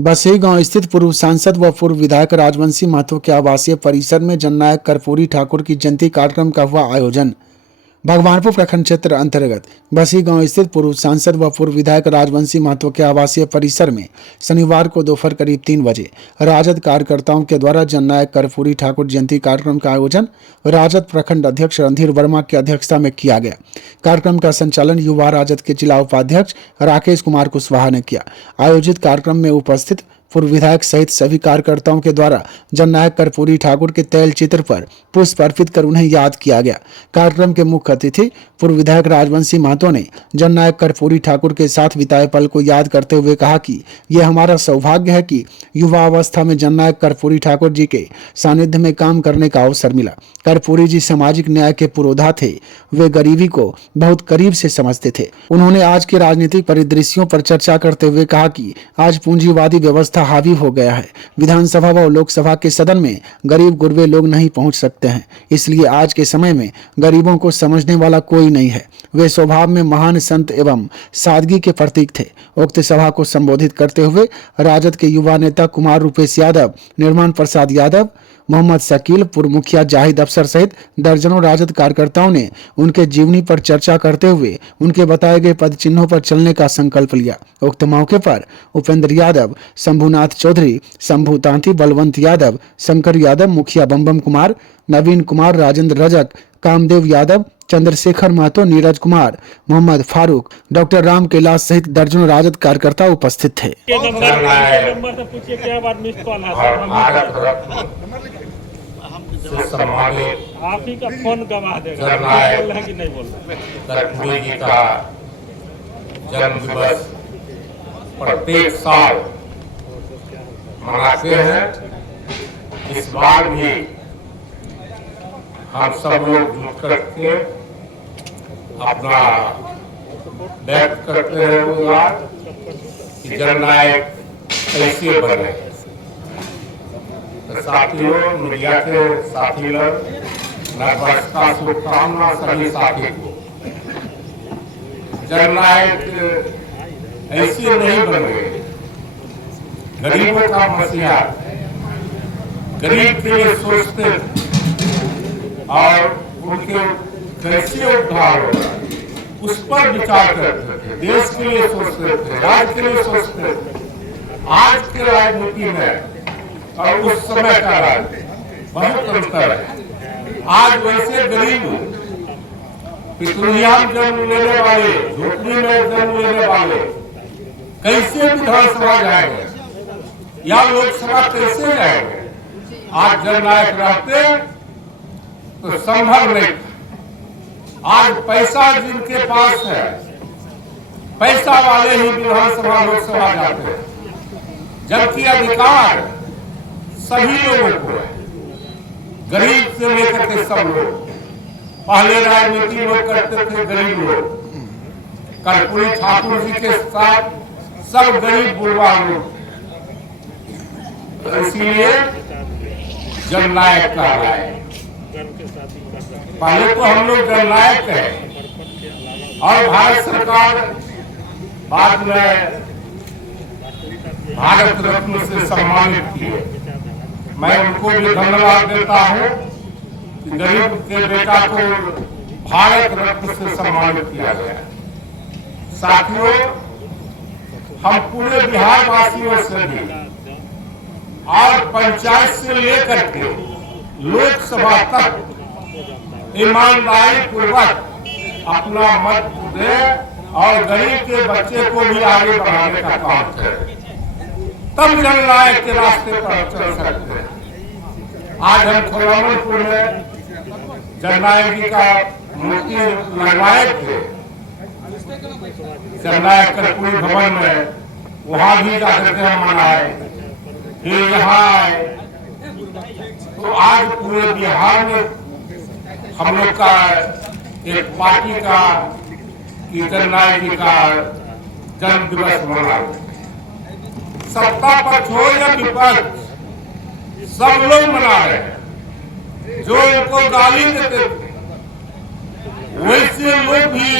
बसई गांव स्थित पूर्व सांसद व पूर्व विधायक राजवंशी महतो के आवासीय परिसर में जननायक कर्पूरी ठाकुर की जयंती कार्यक्रम का हुआ आयोजन। भगवानपुर प्रखंड क्षेत्र अंतर्गत बसई गांव स्थित पूर्व सांसद व पूर्व विधायक राजवंशी महतो के आवासीय परिसर में शनिवार को दोपहर करीब 3 बजे राजद कार्यकर्ताओं के द्वारा जननायक कर्पूरी ठाकुर जयंती कार्यक्रम का आयोजन राजद प्रखंड अध्यक्ष रणधीर वर्मा की अध्यक्षता में किया गया। कार्यक्रम का संचालन युवा राजद के जिला उपाध्यक्ष राकेश कुमार कुशवाहा ने किया। आयोजित कार्यक्रम में उपस्थित पूर्व विधायक सहित सभी कार्यकर्ताओं के द्वारा जननायक कर्पूरी ठाकुर के तैल चित्र पर पुष्प अर्पित कर उन्हें याद किया गया। कार्यक्रम के मुख्य अतिथि पूर्व विधायक राजवंशी महतो ने जननायक कर्पूरी ठाकुर के साथ बिताए पल को याद करते हुए कहा कि यह हमारा सौभाग्य है कि युवा अवस्था में जननायक कर्पूरी ठाकुर जी के सानिध्य में काम करने का अवसर मिला। कर्पूरी जी सामाजिक न्याय के पुरोधा थे। वे गरीबी को बहुत करीब से समझते थे। उन्होंने आज के राजनीतिक परिदृश्यों पर चर्चा करते हुए कहा कि आज पूंजीवादी व्यवस्था हावी हो गया है। विधानसभा व लोकसभा के सदन में गरीब गुरबे लोग नहीं पहुंच सकते हैं, इसलिए आज के समय में गरीबों को समझने वाला कोई नहीं है। वे स्वभाव में महान संत एवं सादगी के प्रतीक थे। उक्त सभा को संबोधित करते हुए राजद के युवा नेता कुमार रूपेश यादव, निर्माण प्रसाद यादव, मोहम्मद शकील, पूर्व मुखिया जाहिद अफसर सहित दर्जनों राजद कार्यकर्ताओं ने उनके जीवनी पर चर्चा करते हुए उनके बताए गए पद चिन्हों पर चलने का संकल्प लिया। उक्त मौके पर उपेंद्र यादव, शंभुनाथ चौधरी, शंभू तांती, बलवंत यादव, शंकर यादव, मुखिया बम कुमार, नवीन कुमार, राजेंद्र रजक, कामदेव यादव, चंद्रशेखर महतो, नीरज कुमार, मोहम्मद फारूक, डॉक्टर राम कैलाश सहित दर्जनों राजद कार्यकर्ता उपस्थित थे। आप ही का फोन गवा देगा कि नहीं बोल कर्पूरी जी का जन्म दिवस प्रत्येक साल मनाते हैं। इस बार भी हम सब लोग जुट करके अपना व्यक्त करते हैं कि जननायक कैसे बने। तो साथियों, मीडिया के साथी लोग, नववर्ष का शुभकामना सभी साथी को। जननायक ऐसे नहीं बने, गरीबों का मसीहा, गरीब के लिए सोचते और उनके कैसे उद्धार होगा उस पर विचार करते थे। देश के लिए सोचते थे, राज्य के लिए सोचते थे। आज की राजनीति में और उस समय का राज्य बहुत अंतर है। आज वैसे गरीब पितुरिया में जन्म लेने वाले, झोपड़ी में जन्म लेने वाले कैसे विधानसभा जाएंगे या लोकसभा कैसे जाएंगे? आज जननायक रहते तो संभव नहीं। आज पैसा जिनके पास है, पैसा वाले ही विधानसभा लोकसभा जाते हैं, जबकि अधिकार सभी लोगों को है, गरीब से लेकर के सब लोग। पहले राजनीति लोग करते थे गरीब लोग, कर्पूरी ठाकुर जी के साथ सब गरीब बुढ़वा लोग। इसलिए जननायक कहा है। पहले तो हम लोग जननायक हैं और भारत सरकार बाद में भारत रत्न से सम्मानित किए। मैं उनको भी धन्यवाद देता हूँ कि गरीब के बेटा को भारत रत्न से सम्मानित किया गया। साथियों, हम पूरे बिहार वासियों से भी और पंचायत से लेकर के लोकसभा तक ईमानदारी पूर्वक अपना मत दे और गरीब के बच्चे को भी आगे बढ़ाने का काम करें, तब जननायक के रास्ते पर चल सकते हैं। आज हम खोलामनपुर में जननायक जी का मूर्ति लगवाए थे, जननायक कर्पूरी भवन में, वहां भी जाकर के हम मनाए, फिर यहाँ आए। तो आज पूरे बिहार में हम लोग का एक पार्टी का जननायक जी का जन्म दिवस मना। सत्ता पक्ष हो या विपक्ष, सब लोग मना रहे हैं। जो इनको गाली देते थे वैसे लोग भी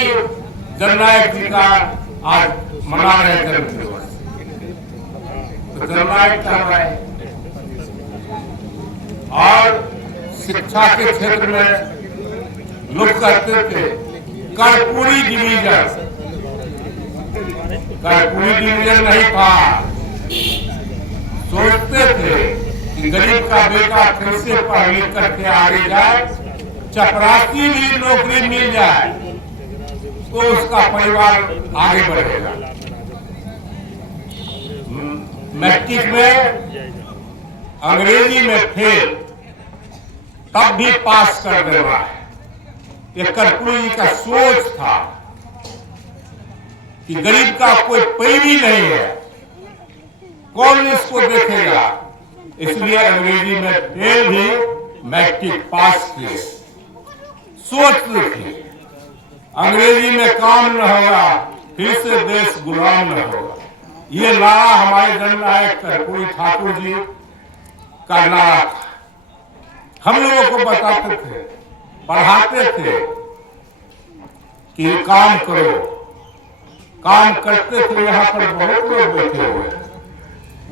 जननायक जी का आज मना रहे जन्म दिवस। तो जननायक कर रहे हैं। और शिक्षा के क्षेत्र में लोग कहते थे कर्पूरी डिवीजन, कर्पूरी डिवीजन नहीं था। सोचते थे कि गरीब का बेटा फिर से पढ़ लिख करके आगे जाए, चपरासी भी नौकरी मिल जाए तो उसका परिवार आगे बढ़ेगा। मैट्रिक में अंग्रेजी में फेल तब भी पास कर देना है। ये कर्पूरी जी का सोच था कि गरीब का कोई पैरवी नहीं है, कौन इसको देखेगा, इसलिए अंग्रेजी में फेल भी मैट्रिक पास किए। सोचते थे अंग्रेजी में काम न होगा फिर से देश गुलाम न होगा। ये नारा हमारे जननायक कर्पूरी ठाकुर जी का नारा था। हम लोगों को बताते थे, पढ़ाते थे कि काम करो, काम करते थे। यहाँ पर बहुत लोग बैठे हुए,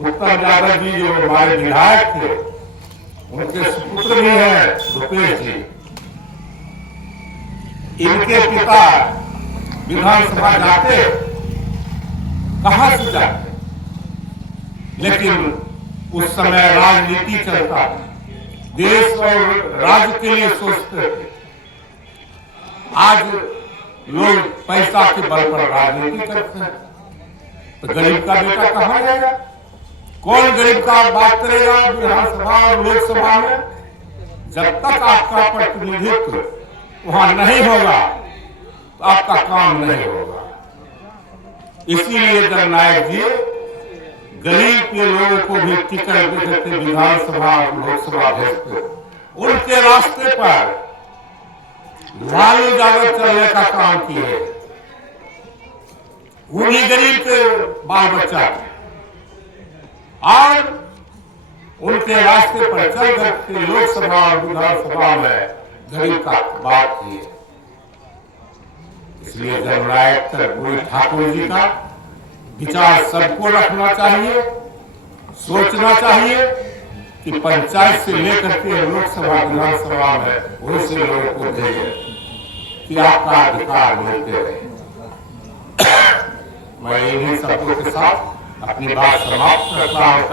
उत्तम यादव जी जो हमारे विधायक थे, उनके सुपुत्र भी हैं रुपेश जी। इनके पिता विधानसभा जाते, कहां से जाते, लेकिन उस समय राजनीति चलता था, देश और राज्य के लिए सोचते थे। आज लोग पैसा के बल पर राजनीति करते हैं, तो गरीब का बेटा कहां जाएगा? कौन गरीब का बात करेगा विधानसभा और लोकसभा में? जब तक आपका प्रतिनिधित्व वहां नहीं होगा तो आपका काम नहीं होगा। इसीलिए जननायक जी गरीब के लोगों को भी टिकट देते थे, विधानसभा और लोकसभा भेजते। उनके रास्ते पर लालू यादव चलने का काम किए। वो भी गरीब के बाल बच्चा थे और उनके रास्ते पर चल करके लोकसभा और विधानसभा में गरीब का बात किए। इसलिए जननायक कर्पूरी ठाकुर जी का विचार सबको रखना चाहिए, सोचना चाहिए कि पंचायत से लेकर के लोकसभा विधानसभा में वैसे लोगों को भेजे कि आपका अधिकार मिलते रहे। मैं इन्हीं शब्दों के साथ अपनी बात समाप्त करता हूँ।